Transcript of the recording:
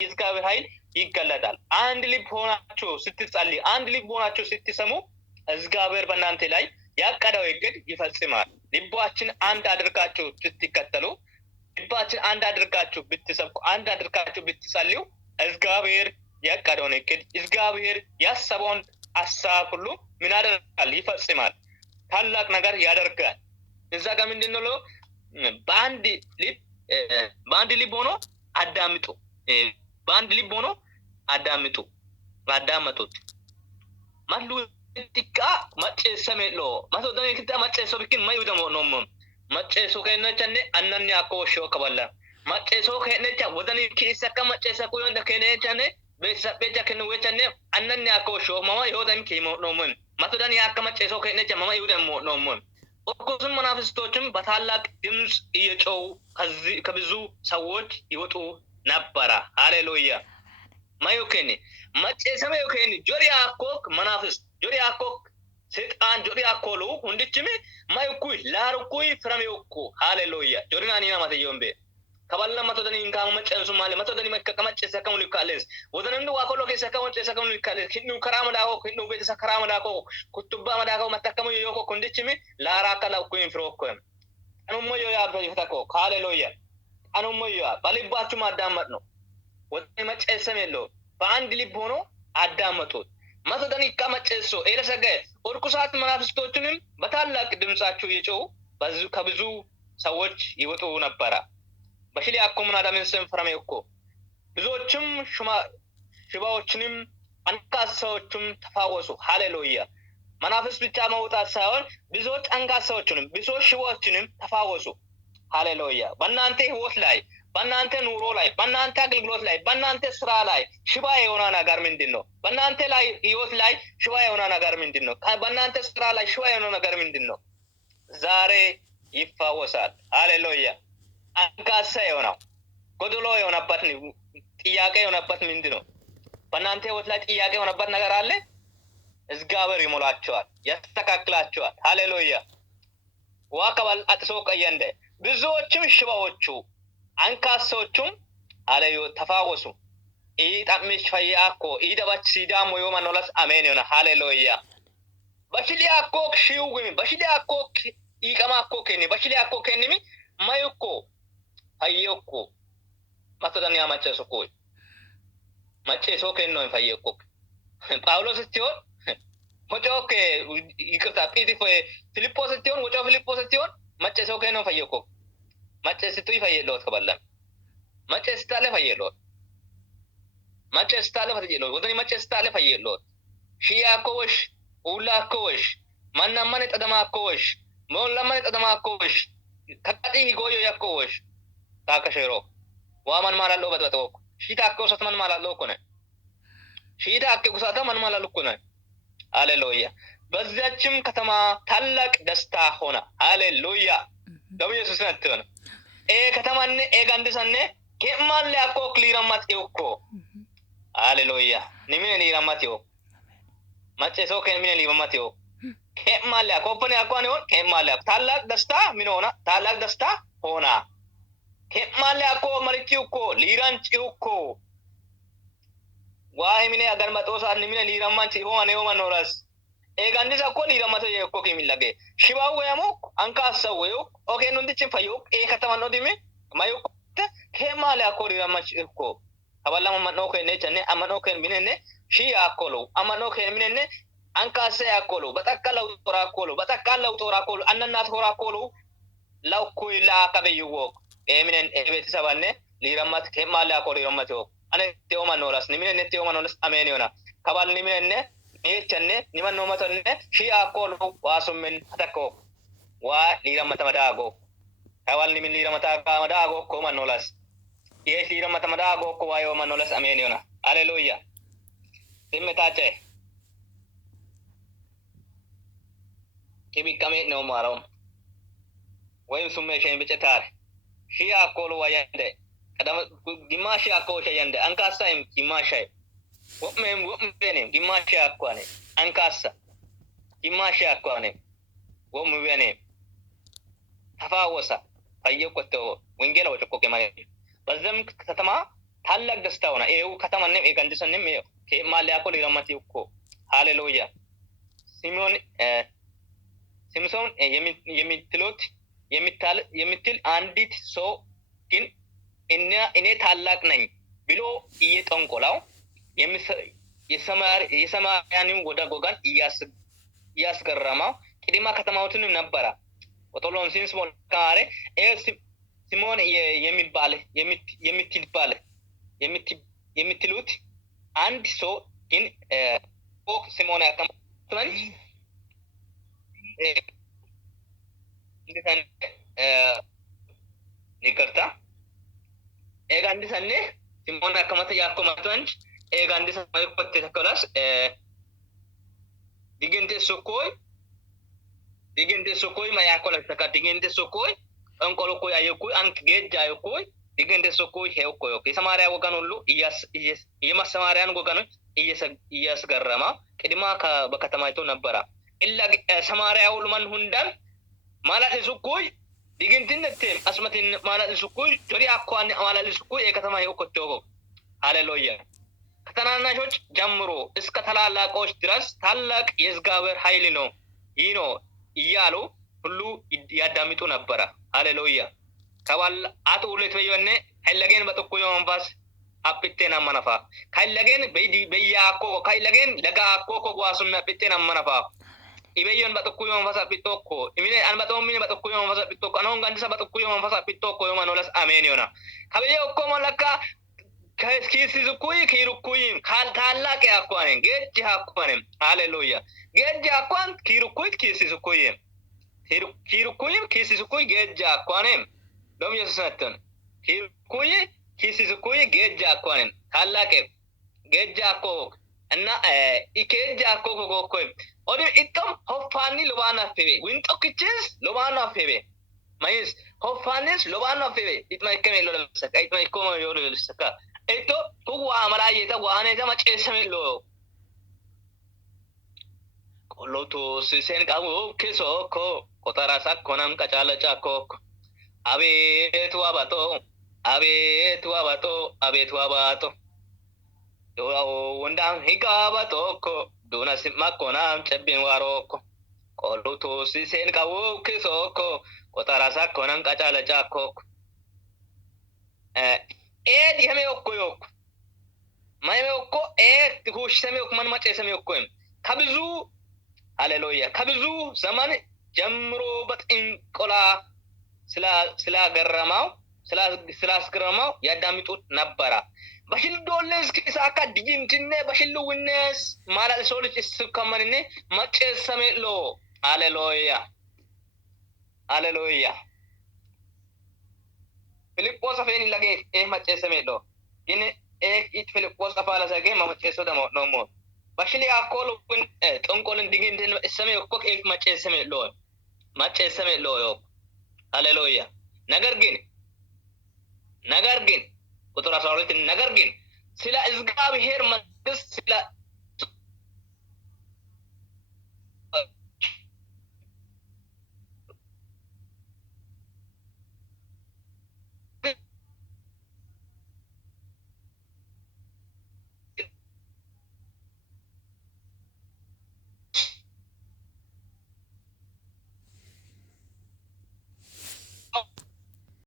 የእግዚአብሔር ኃይል ይገለጣል። አንድ ልብ ሆናችሁ ስትጸልዩ፣ አንድ ልብ ሆናችሁ ስትሰሙ እግዚአብሔር በእናንተ ላይ ያቀደው እቅድ ይፈጽማል። ልባችን አንድ አድርጋችሁ ስትከተሉ፣ ልባችን አንድ አድርጋችሁ ብትሰብኩ፣ አንድ አድርጋችሁ ብትጸልዩ እግዚአብሔር ያቀደውን እቅድ እግዚአብሔር ያሰበውን ሐሳብ ሁሉ ምን ያደርጋል? ይፈጽማል። ታላቅ ነገር ያደርጋል። እዛ ጋር ምንድን ነው? በአንድ ልብ ሆኖ አዳምጡ። በአንድ ልብ ሆኖ አዳምጡ። አዳመጡት ማሉ ቲካ መጨሰሜሎ ማሶ ደኔ ክታ መጨሶ ቢኪን ማዩ ደሞ ኖም መጨሶ ከነቸኔ አነኒ አኮሾ ከበላ መጨሶ ከነቸ ወደኒ ኪሰከ መጨሰ ኩዮ እንደ ከነቸኔ በሰበጃ ከነወቸኔ አነኒ አኮሾ ማማ ይወደም ኪሞ ኖም ማሶ ደኔ ያከ መጨሶ ከነቸ ማማ ይወደም ኖም ኦርኩስም መናፍስቶችም በታላቅ ድምጽ እየጮሁ ከብዙ ሰዎች ይወጡ ነበረ። ሃሌሉያ ማዩከኒ መጨሰመ ዩከኒ ጆሪያ ኮክ መናፍስት ጆሪያ ኮክ ሰይጣን ጆሪያ ኮሉ ሁንድችሚ ማዩኩይ ላሩኩይ ፍራሜውኩ ሃሌሉያ ጆሪናኒ ናማተየምቤ ከበላ መተደኒ እንካሙ መጨንሱ ማለ መተደኒ መከከመጨሰ ከሙሉ ካለስ ወደነንዱ ዋኮሎ ከሰከሙ ጨሰ ከሙሉ ካለስ ኪኑ ከራም ዳኮ ኪኑ ቤተሰ ከራም ዳኮ ኩቱባ መዳኮ መተከሙ yoko ሁንድችሚ ላራከላው ኩይን ፍሮኮም አኑሞዮ ያብቶ ይፈታኮ ሃሌሉያ አኑሞዮ ባሊባችሁ ማዳመጥ ነው። ወደ መጨሰም የለው በአንድ ልብ ሆኖ አዳመጡት። መተደኒ ከመጨሶ ኤለሰገ ኦርኩሳት መናፍስቶችንም በታላቅ ድምጻቸው እየጮሁ ከብዙ ሰዎች ይወጡ ነበረ። በሽሊ አኮሙና ዳመንሰን ፍራሜውኮ ብዙዎችም ሽባዎችንም አንካሳዎችም ተፋወሱ። ሃሌሉያ መናፍስት ብቻ መውጣት ሳይሆን ብዙዎች አንካሳዎችንም ብዙዎች ሽባዎችንም ተፋወሱ። ሃሌሉያ በእናንተ ህይወት ላይ በእናንተ ኑሮ ላይ በእናንተ አገልግሎት ላይ በእናንተ ስራ ላይ ሽባ የሆነ ነገር ምንድነው? በእናንተ ላይ ህይወት ላይ ሽባ የሆነ ነገር ምንድነው? በእናንተ ስራ ላይ ሽባ የሆነ ነገር ምንድነው? ዛሬ ይፋወሳል። ሃሌሉያ አንካሳ የሆነው ጎደሎ የሆነበት ጥያቄ የሆነበት ምንድነው? በእናንተ ህይወት ላይ ጥያቄ የሆነበት ነገር አለ። እግዚአብሔር ይሞላቸዋል፣ ያስተካክላቸዋል። ሃሌሉያ ዋከባል አጥሶ ቀየንደ ብዙዎችም ሽባዎቹ አንካሶቹም አለዮ ተፋወሱ። ኢጣምሽ ፈያኮ ኢዳባች ሲዳሞ yomannolas አሜን ይሆና ሃሌሉያ በሽሊያኮ ሺውግሚ በሽሊያኮ ኢቀማኮ ከኒ በሽሊያኮ ከኒሚ ማዩኮ ፈየኮ ማተዳኒያ ማጨሶኮ ማጨሶ ከኖ ፈየኮ ጳውሎስ ሲሆን ወጮከ ይቅርታ ፊልጶስ ሲሆን ወጮ ፊልጶስ ሲሆን ማጨሶ ከኖ ፈየኮ ማጨስቱ ይፈየሎት ከበላ ማጨስታለ ፈየሎት ማጨስታለ ፈየሎት ወደኒ ማጨስታለ ፈየሎት ሺያኮሽ ኡላኮሽ ማናማነ ተደማኮሽ ሞላማነ ተደማኮሽ ከቀዲ ጎዮ ያኮሽ ታከሸሮ ዋማን ማላሎ በተወ ሺታኮ ሰትማን ማላሎ ኮነ ሺታኮ ጉሳታ ማን ማላሎ ኮነ ሃሌሉያ በዛችም ከተማ ታላቅ ደስታ ሆነ። ሃሌሉያ ለኢየሱስ ነጥተነ ከተማን ጋንዲሰነ ከማለ አኮ ክሊራማት ይውኮ ሃሌሉያ ንሚነ ሊራማት ይው ማጨሶ ከሚነ ሊራማት ይው ከማለ ኮምፓኒ አቋን ይሆን ከማለ ታላቅ ደስታ ምን ሆነ? ታላቅ ደስታ ሆና ከማለ አኮ መርጪውኮ ሊራንጪውኮ ዋይ ሚነ አገርማጦሳ ንሚነ ሊራማንጪ ሆነ ኖራስ ኤጋንዲስ አኮ ሊራማቶ የኮ ከሚላገ ሽባው ወያሞ አንካሳው ወዮ ኦኬ ኑንዲች ፈዩ ከተማ ነው ዲሜ ማዩ ከማለ አኮ ሊራማንጪ እኮ አባላማ ማኖ ከነቸኔ አማኖ ከሚነነ ሺ አኮሎ አማኖ ከሚነነ አንካሳ ያኮሎ በተካለው ጦራኮሎ በተካለው ጦራኮሎ አነናት ሆራኮሎ ላውኩይ ላከበይዎ ኤሚነን ኤቤተሰባነ ሊራማት ከማለ አኮ ሊራማት ዮ አነ ቴኦማኖራስ ንሚነነ ቴኦማኖራስ አሜን ይሆና ከባል ንሚነነ ይቸነ ንማኖ መተነ ሺ አኮሎ ዋሱምን አተኮ ዋ ሊራማት መዳጎ ከባል ንሚን ሊራማት መዳጎ ኮማኖላስ ይሄ ሊራማት መዳጎ ኮዋዮ ማኖላስ አሜን ይሆና ሃሌሉያ ሲመታጨ ከቢቀሜ ነው ማራው ወይም ሱሜሽን በጨታር ሺያ ኮሎ ወያንደ ቀደም ግማሽ አኮሽ ያንደ አንካሳይም ግማሽ ወመም ወመኔ ግማሽ አኳኔ አንካሳ ግማሽ አኳኔ ወመበኔ ተፋወሳ ፈየቆቶ ወንጌል ወጭቆ ከማይ በዘም ከተማ ታላቅ ደስታ ሆነ። ይኸው ከተማንም ኤጋንዲሰንም ይኸው ከማሊያ ኮ ሊረማት እኮ ሃሌሉያ። ሲምሶን የሚትሉት የምትል አንዲት ሰው ግን እኔ ታላቅ ነኝ ብሎ እየጠንቆላው የሰማርያንም ወደ ጎጋን እያስገረማው ቅድማ ከተማውትንም ነበረ። ወቶሎን ሲንስ ሞልካሬ ሲሞን የምትሉት አንድ ሰው ግን ሲሞን ያከማቱን ይቅርታ ኤጋንዲ ሰኔ ሲሞን ያከማቱን ኤጋንዲ ሰማይ ኮቴ ተከላስ ዲግንቴ ሱኮይ ማያኮላ ተካ ዲግንቴ ሱኮይ እንቆልኮይ አየኩይ አንክ ጌጃ አየኩይ ዲግንቴ ሱኮይ ሄውኮይ የሰማርያ ወገን ሁሉ የማሰማርያን ወገኖች እያስገረማ ቅድማ በከተማይቱ ነበረ ኢላ ሰማርያ ሁሉ ማን ሁንዳን ማለት ሱኮይ ዲግንቲነቴም አስመቲን ማለት ሱኮይ ጆሪ አኳን ማለት ሱኮይ የከተማ ሄውኮቴው ሃሌሉያ። ከተናናሾች ጀምሮ እስከ ታላላቆች ድረስ ታላቅ የእግዚአብሔር ኃይል ነው ይህ ነው እያሉ ሁሉ ያዳምጡ ነበረ። ሃሌሉያ። ከባል አቶ ሁለት በየነ ኃይለገን በጥቁዩ መንፈስ አጥተና ማናፋ ኃይለገን በያኮ ኃይለገን ለጋኮ ኮጓሱና አጥተና ማናፋ ኢበየን በጥቁዩ መንፈስ አጥቶኮ ኢሚኔ አንበጣው ሚኔ በጥቁዩ መንፈስ አጥቶኮ አሁን ጋንዲሳ በጥቁዩ መንፈስ አጥቶኮ የማኖላስ አሜን ይሆና ከበየው እኮ ማለካ ከስኪስኩይ ኪሩኩይ ታላቅ ያኳን ጌጅ ያኳን ሃሌሉያ። ጌጅ ያኳን ኪሩኩይ ኪስኩይ ኪስኩይ ጌጅ ያኳን ደም የሰሰተን ኪስኩይ ጌጅ ያኳን ታላቅ ጌጅ ያኮ እና ኢኬጅ ያኮ ኮኮይ ኦዲ ኢቶም ሆፋኒ ሎባና ፈቤ ዊንጦክቺስ ሎባና ፈቤ ማይስ ሆፋኒስ ሎባና ፈቤ ኢትማይከሜ ሎለሰካ ኢትማይኮሞ ዮለሰካ eto tuwa malaayeta waane sama ceesamelo koloto sisen kamu kesoko kotara sakkonam kacala chako abetu abato yo wondang higabato ko dona simakonam chebbin waroko koloto sisen kamu kesoko kotara sakkonam kacala chako ኤድ የሜኦኮ ማይሜኦኮ ሁሽ ሰሜኦኮ ማን ማጨ ሰሜኦኮ ከብዙ ሃሌሉያ ከብዙ ዘመን ጀምሮ በጥንቆላ ስላስገረማው ያዳምጡት ነበረ። በሽልዶለስ ከሳካ ዲጂንቲነ በሽልውነስ ማላል ሶልች እስከመንነ ማጨ ሰሜሎ ሃሌሉያ Filipposa feni lage macese melo in it Filipposa fala sage maceso da no mo bashili akolo kun tonkolin digin den same ko macese melo yo ሃሌሉያ። ነገር ግን ቁጥር 12 ነገር ግን ስለ እግዚአብሔር መንግስት